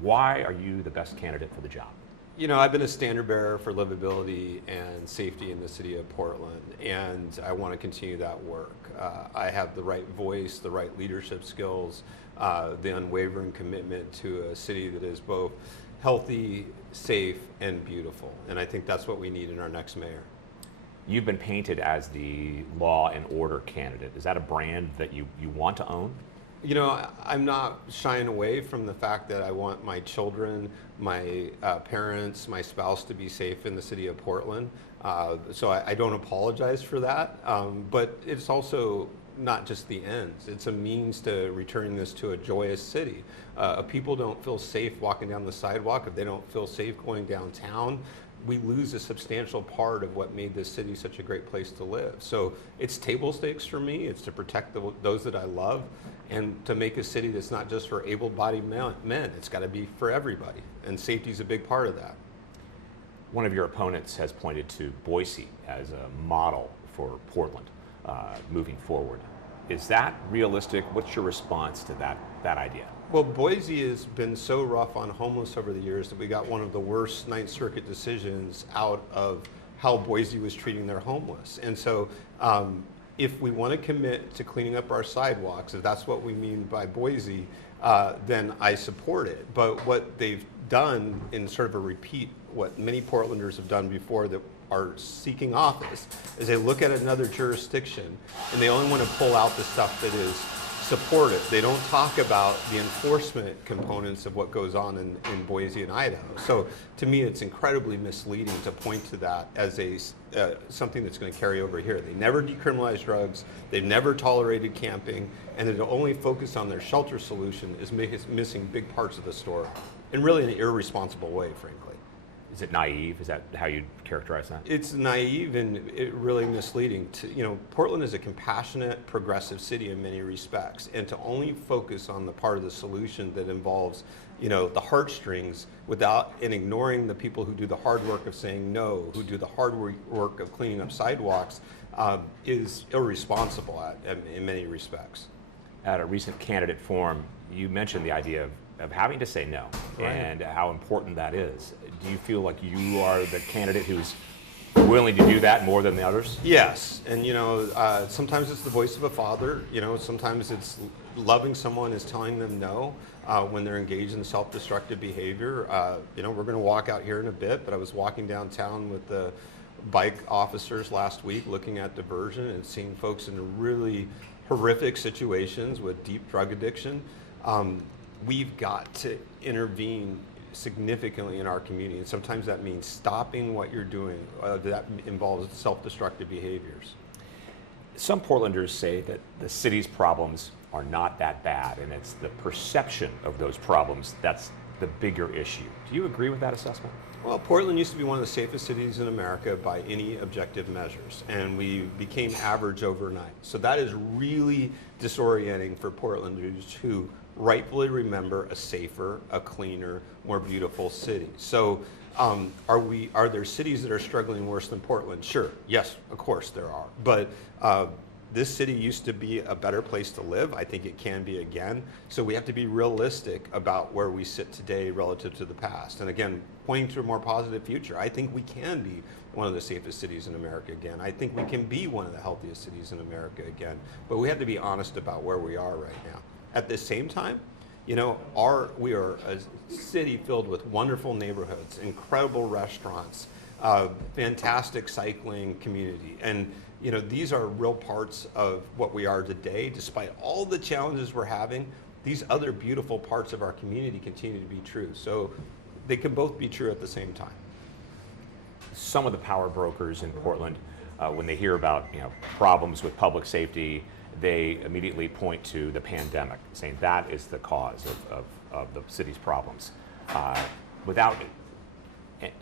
Why are you the best candidate for the job? You know, I've been a standard bearer for livability and safety in the city of Portland, and I want to continue that work. I have the right voice, the right leadership skills, the unwavering commitment to a city that is both healthy, safe, and beautiful. And I think that's what we need in our next mayor. You've been painted as the law and order candidate. Is that a brand that you want to own? You know, I'm not shying away from the fact that I want my children, my parents, my spouse to be safe in the city of Portland. So I don't apologize for that. But it's also not just the ends. It's a means to returning this to a joyous city. If people don't feel safe walking down the sidewalk, if they don't feel safe going downtown, we lose a substantial part of what made this city such a great place to live. So it's table stakes for me. It's to protect those that I love and to make a city that's not just for able-bodied men. It's got to be for everybody, and safety is a big part of that. One of your opponents has pointed to Boise as a model for Portland moving forward. Is that realistic? What's your response to that idea? Well, Boise has been so rough on homeless over the years that we got one of the worst Ninth Circuit decisions out of how Boise was treating their homeless. And so if we want to commit to cleaning up our sidewalks, if that's what we mean by Boise, then I support it. But what they've done in sort of a repeat, what many Portlanders have done before that are seeking office, is they look at another jurisdiction and they only want to pull out the stuff that is supportive. They don't talk about the enforcement components of what goes on in Boise and Idaho. So to me, it's incredibly misleading to point to that as something that's going to carry over here. They never decriminalized drugs, they've never tolerated camping, and they're only focused on their shelter solution is missing big parts of the story, in really an irresponsible way, frankly. Is it naive? Is that how you'd characterize that? It's naive and really misleading. Portland is a compassionate, progressive city in many respects, and to only focus on the part of the solution that involves, the heartstrings and ignoring the people who do the hard work of saying no, who do the hard work of cleaning up sidewalks, is irresponsible in many respects. At a recent candidate forum, you mentioned the idea of having to say no, right, and how important that is. Do you feel like you are the candidate who's willing to do that more than the others? Yes, and sometimes it's the voice of a father. Sometimes it's loving someone is telling them no when they're engaged in self-destructive behavior. We're going to walk out here in a bit, but I was walking downtown with the bike officers last week looking at diversion and seeing folks in really horrific situations with deep drug addiction. We've got to intervene significantly in our community, and sometimes that means stopping what you're doing. That involves self-destructive behaviors. Some Portlanders say that the city's problems are not that bad, and it's the perception of those problems that's the bigger issue. Do you agree with that assessment? Well, Portland used to be one of the safest cities in America by any objective measures, and we became average overnight. So that is really disorienting for Portlanders who rightfully remember a safer, a cleaner, more beautiful city. So are there cities that are struggling worse than Portland? Sure, yes, of course there are. But this city used to be a better place to live. I think it can be again. So we have to be realistic about where we sit today relative to the past. And again, pointing to a more positive future. I think we can be one of the safest cities in America again. I think we can be one of the healthiest cities in America again. But we have to be honest about where we are right now. At the same time, we are a city filled with wonderful neighborhoods, incredible restaurants, fantastic cycling community. And these are real parts of what we are today. Despite all the challenges we're having, these other beautiful parts of our community continue to be true. So they can both be true at the same time. Some of the power brokers in Portland, when they hear about problems with public safety, they immediately point to the pandemic, saying that is the cause of the city's problems.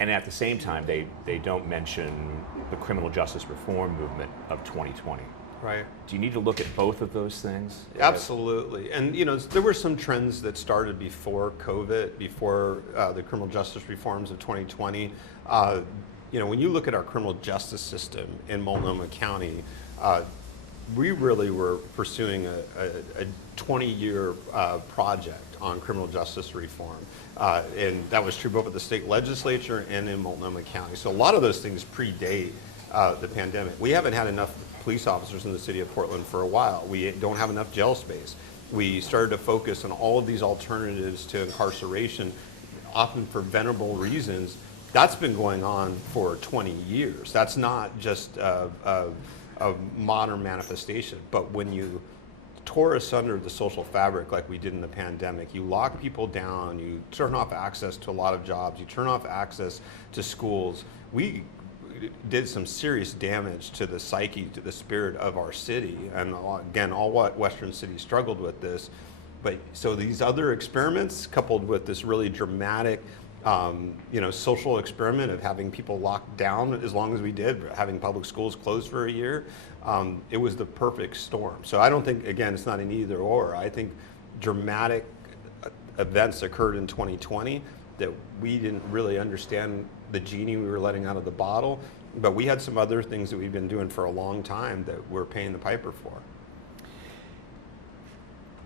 And at the same time, they don't mention the criminal justice reform movement of 2020. Right. Do you need to look at both of those things? Absolutely. And there were some trends that started before COVID, before the criminal justice reforms of 2020. When you look at our criminal justice system in Multnomah County, we really were pursuing a 20-year project on criminal justice reform. And that was true both at the state legislature and in Multnomah County. So a lot of those things predate the pandemic. We haven't had enough police officers in the city of Portland for a while. We don't have enough jail space. We started to focus on all of these alternatives to incarceration, often for venerable reasons. That's been going on for 20 years. That's not just a modern manifestation. But when you tore asunder the social fabric like we did in the pandemic, you lock people down, you turn off access to a lot of jobs, you turn off access to schools. We did some serious damage to the psyche, to the spirit of our city. And again, all Western cities struggled with this. But so these other experiments, coupled with this really dramatic social experiment of having people locked down as long as we did, having public schools closed for a year, it was the perfect storm. So I don't think, again, it's not an either or. I think dramatic events occurred in 2020 that we didn't really understand the genie we were letting out of the bottle, but we had some other things that we've been doing for a long time that we're paying the piper for.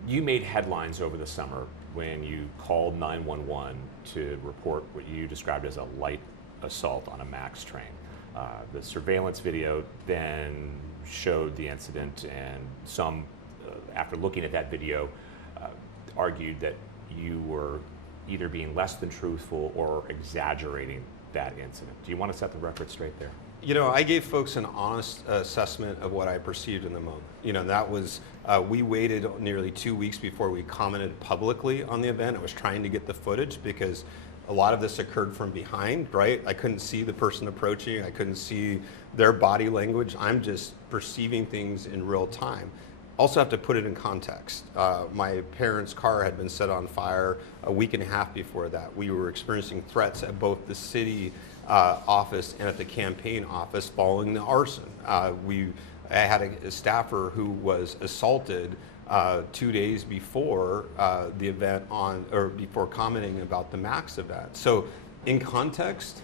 You made headlines over the summer when you called 911 to report what you described as a light assault on a MAX train. The surveillance video then showed the incident, and some, after looking at that video, argued that you were either being less than truthful or exaggerating that incident. Do you want to set the record straight there? You know, I gave folks an honest assessment of what I perceived in the moment. You know, that was, we waited nearly 2 weeks before we commented publicly on the event. I was trying to get the footage because a lot of this occurred from behind, right? I couldn't see the person approaching. I couldn't see their body language. I'm just perceiving things in real time. Also have to put it in context. My parents' car had been set on fire a week and a half before that. We were experiencing threats at both the city office and at the campaign office following the arson. I had a staffer who was assaulted 2 days before the event before commenting about the MAX event. So in context,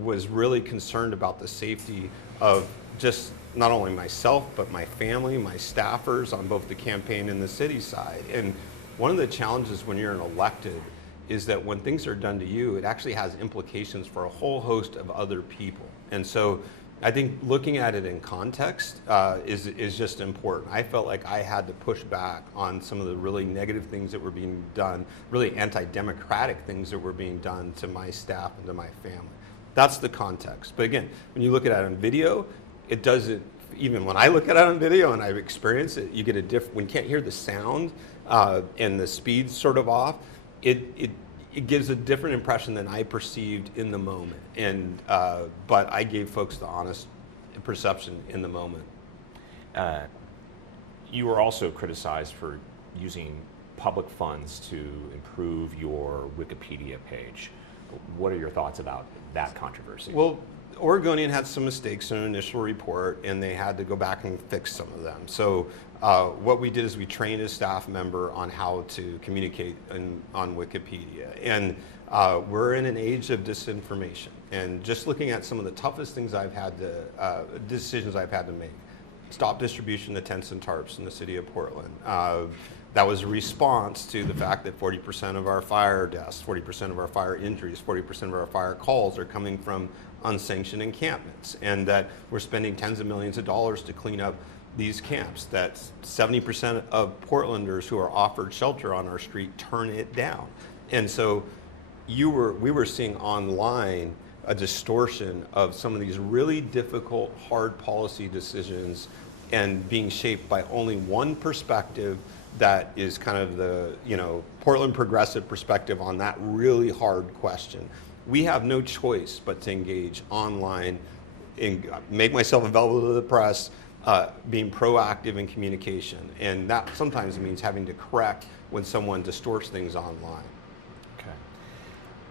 was really concerned about the safety of just not only myself, but my family, my staffers on both the campaign and the city side. And one of the challenges when you're an elected is that when things are done to you, it actually has implications for a whole host of other people. And so I think looking at it in context is just important. I felt like I had to push back on some of the really negative things that were being done, really anti-democratic things that were being done to my staff and to my family. That's the context. But again, when you look at it on video, it doesn't, even when I look at it on video and I've experienced it, you get a when you can't hear the sound and the speed's sort of off, it gives a different impression than I perceived in the moment. And but I gave folks the honest perception in the moment. You were also criticized for using public funds to improve your Wikipedia page. What are your thoughts about that controversy? Well, Oregonian had some mistakes in an initial report, and they had to go back and fix some of them. So what we did is we trained a staff member on how to communicate on Wikipedia. And we're in an age of disinformation. And just looking at some of the toughest things decisions I've had to make. Stop distribution of tents and tarps in the city of Portland. That was a response to the fact that 40% of our fire deaths, 40% of our fire injuries, 40% of our fire calls are coming from unsanctioned encampments, and that we're spending tens of millions of dollars to clean up these camps, that 70% of Portlanders who are offered shelter on our street turn it down. And so we were seeing online a distortion of some of these really difficult, hard policy decisions and being shaped by only one perspective that is kind of the Portland progressive perspective on that really hard question. We have no choice but to engage online and make myself available to the press, being proactive in communication. And that sometimes means having to correct when someone distorts things online. Okay.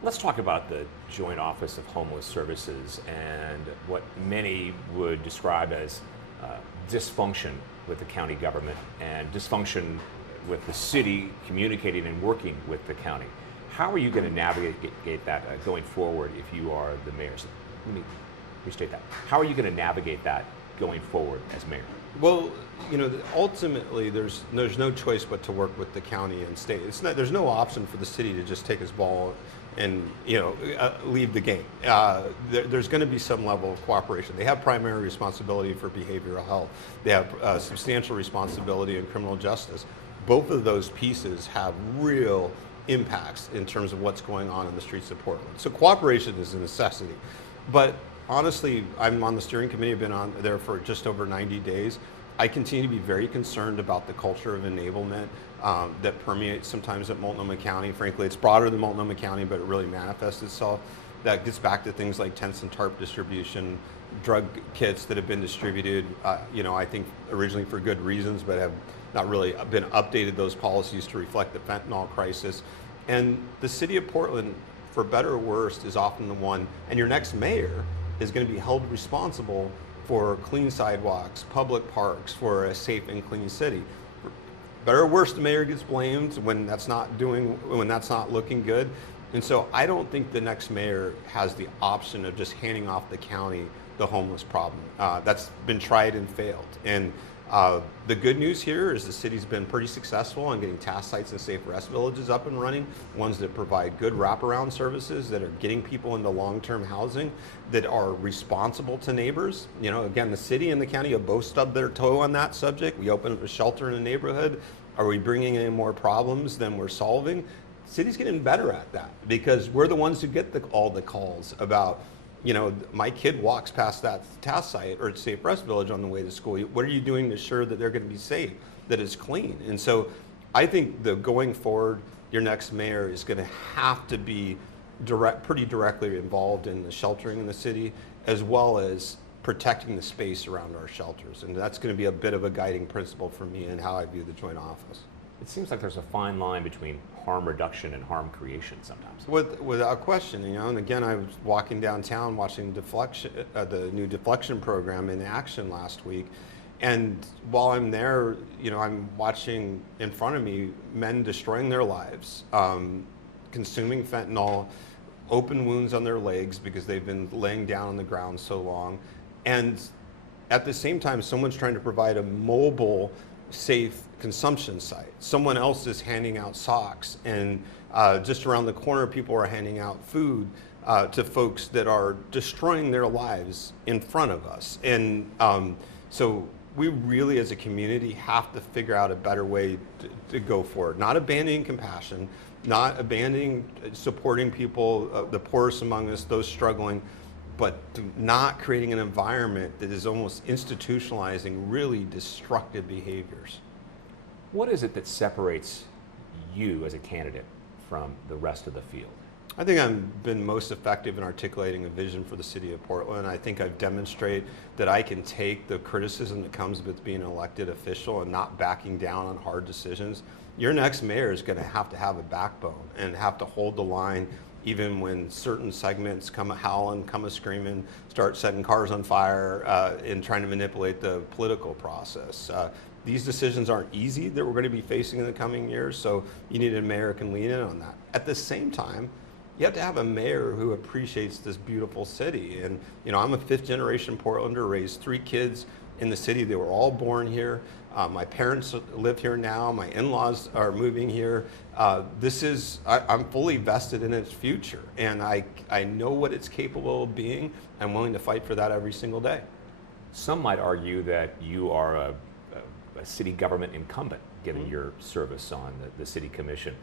Let's talk about the Joint Office of Homeless Services and what many would describe as dysfunction with the county government and dysfunction with the city communicating and working with the county. How are you going to navigate that going forward if you are the mayor? So let me restate that. How are you going to navigate that going forward as mayor? Well, ultimately, there's no choice but to work with the county and state. There's no option for the city to just take its ball and leave the game. There's going to be some level of cooperation. They have primary responsibility for behavioral health. They have substantial responsibility in criminal justice. Both of those pieces have real impacts in terms of what's going on in the streets of Portland. So cooperation is a necessity. But honestly, I'm on the steering committee. I've been on there for just over 90 days. I continue to be very concerned about the culture of enablement that permeates sometimes at Multnomah County. Frankly, it's broader than Multnomah County, but it really manifests itself. That gets back to things like tents and tarp distribution, drug kits that have been distributed, I think originally for good reasons, but have not really been updated, those policies to reflect the fentanyl crisis. And the city of Portland, for better or worse, is often the one, and your next mayor is going to be held responsible for clean sidewalks, public parks, for a safe and clean city. For better or worse, the mayor gets blamed when that's not looking good. And so I don't think the next mayor has the option of just handing off the county the homeless problem. That's been tried and failed. And the good news here is the city's been pretty successful on getting task sites and safe rest villages up and running, ones that provide good wraparound services, that are getting people into long-term housing, that are responsible to neighbors. Again, the city and the county have both stubbed their toe on that subject. We open up a shelter in a neighborhood. Are we bringing in more problems than we're solving? The city's getting better at that because we're the ones who get all the calls about, my kid walks past that task site or safe rest village on the way to school. What are you doing to ensure that they're going to be safe, that it's clean? And so I think going forward, your next mayor is going to have to be pretty directly involved in the sheltering in the city, as well as protecting the space around our shelters. And that's going to be a bit of a guiding principle for me in how I view the joint office. It seems like there's a fine line between harm reduction and harm creation sometimes. Without question, and again, I was walking downtown watching the new deflection program in action last week, and while I'm there, I'm watching in front of me men destroying their lives, consuming fentanyl, open wounds on their legs because they've been laying down on the ground so long, and at the same time, someone's trying to provide a mobile, safe consumption site. Someone else is handing out socks, and just around the corner, people are handing out food to folks that are destroying their lives in front of us. And so we really, as a community, have to figure out a better way to go forward. Not abandoning compassion, not abandoning supporting people, the poorest among us, those struggling, but not creating an environment that is almost institutionalizing really destructive behaviors. What is it that separates you as a candidate from the rest of the field? I think I've been most effective in articulating a vision for the city of Portland. I think I've demonstrated that I can take the criticism that comes with being an elected official and not backing down on hard decisions. Your next mayor is going to have a backbone and have to hold the line even when certain segments come a-howling, come a-screaming, start setting cars on fire and trying to manipulate the political process. These decisions aren't easy that we're going to be facing in the coming years, so you need a mayor who can lean in on that. At the same time, you have to have a mayor who appreciates this beautiful city. And I'm a fifth-generation Portlander, raised 3 kids in the city. They were all born here. My parents live here now. My in-laws are moving here. I'm fully vested in its future, and I know what it's capable of being. I'm willing to fight for that every single day. Some might argue that you are a city government incumbent, given your service on the city commission.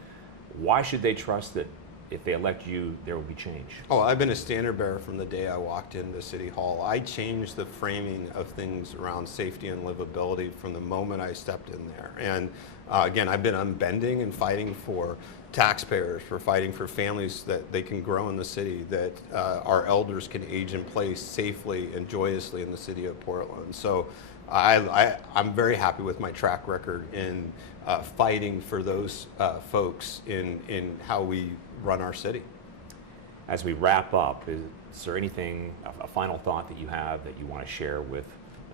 Why should they trust that if they elect you, there will be change? Oh, I've been a standard bearer from the day I walked into City Hall. I changed the framing of things around safety and livability from the moment I stepped in there. And again, I've been unbending and fighting for taxpayers, for fighting for families that they can grow in the city, that our elders can age in place safely and joyously in the city of Portland. So I'm very happy with my track record in fighting for those folks in how we run our city. As we wrap up, is there anything, a final thought that you have that you want to share with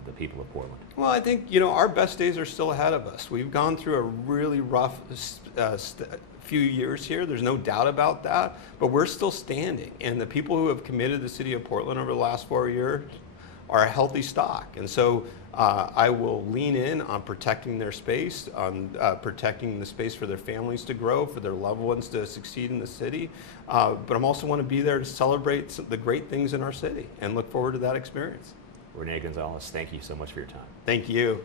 the people of Portland? Well, I think, our best days are still ahead of us. We've gone through a really rough few years here. There's no doubt about that, but we're still standing. And the people who have committed the city of Portland over the last 4 years are a healthy stock. And so I will lean in on protecting their space, on protecting the space for their families to grow, for their loved ones to succeed in the city. But I'm also want to be there to celebrate the great things in our city and look forward to that experience. Rene Gonzalez, thank you so much for your time. Thank you.